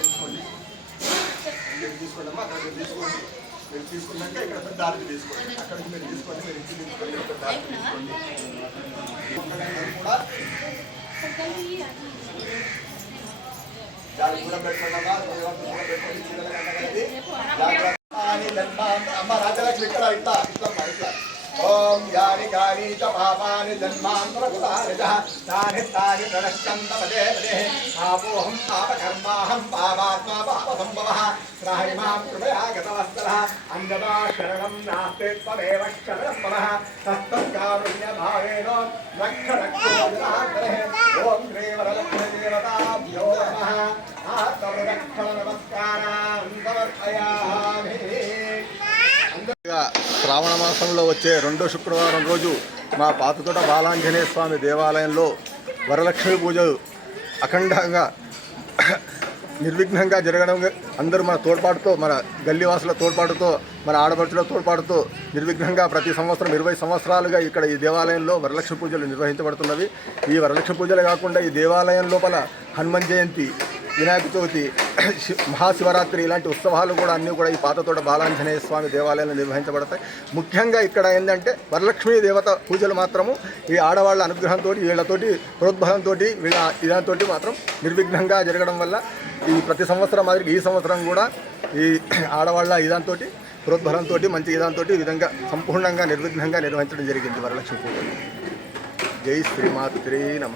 తీసుకోండి. మీరు తీసుకోండి అమ్మా అక్కడ తీసుకోండి. మీరు తీసుకున్నాక ఇక్కడ దారికి తీసుకోండి. అక్కడికి మీరు తీసుకోండి మీరు ఇంటికి తీసుకోండి ఇక్కడ దారికి తీసుకోండి. కూడా దానికి కూడా పెట్టుకోండమ్మా పెట్టుకోండి చీరలు కట్టగలిగి అమ్మ రాజలక్ష్మి ఇక్కడ ఇట్లా. ఓం యాని కాని చ పాపాని జన్మాంతరకృతాని చ తాని తాని ప్రణశ్చంత పదే పదే పాపోహం పాపకర్మాహం పాపాత్మా పాపసంభవః త్రాహిమాం కృపయా గతవత్సరः అన్యదా శరణం నాస్తి త్వమేవ శరణం మమ తత్కారుణ్యభావేన లక్ష లక్ష విరాకరే ఓం శ్రీ శ్రావణ మాసంలో వచ్చే రెండో శుక్రవారం రోజు మా పాతతోట బాలాంజనేయ స్వామి దేవాలయంలో వరలక్ష్మి పూజలు అఖండంగా నిర్విఘ్నంగా జరగడం అందరూ మన తోడ్పాటుతో మన గల్లీవాసుల తోడ్పాటుతో మన ఆడపడుచుల తోడ్పాటుతో నిర్విఘ్నంగా ప్రతి సంవత్సరం ఇరవై సంవత్సరాలుగా ఇక్కడ ఈ దేవాలయంలో వరలక్ష్మి పూజలు నిర్వహించబడుతున్నవి. ఈ వరలక్ష్మి పూజలు కాకుండా ఈ దేవాలయం లోపల హనుమన్ జయంతి వినాయక చవితి శి- మహాశివరాత్రి ఇలాంటి ఉత్సవాలు కూడా అన్నీ కూడా ఈ పాతతోట బాలాంజనేయ స్వామి దేవాలయంలో నిర్వహించబడతాయి. ముఖ్యంగా ఇక్కడ ఏంటంటే వరలక్ష్మీ దేవత పూజలు మాత్రము ఈ ఆడవాళ్ళ అనుగ్రహంతో వీళ్ళతోటి ప్రోద్బలంతో వీళ్ళ ఇదంతో మాత్రం నిర్విఘ్నంగా జరగడం వల్ల ఈ ప్రతి సంవత్సరం మాదిరి ఈ సంవత్సరం కూడా ఈ ఆడవాళ్ళ ఇదంతో ప్రోద్బలంతో మంచి ఇదంతో ఈ విధంగా సంపూర్ణంగా నిర్విఘ్నంగా నిర్వహించడం జరిగింది వరలక్ష్మి పూజలు. జై శ్రీమాత్రే నమ.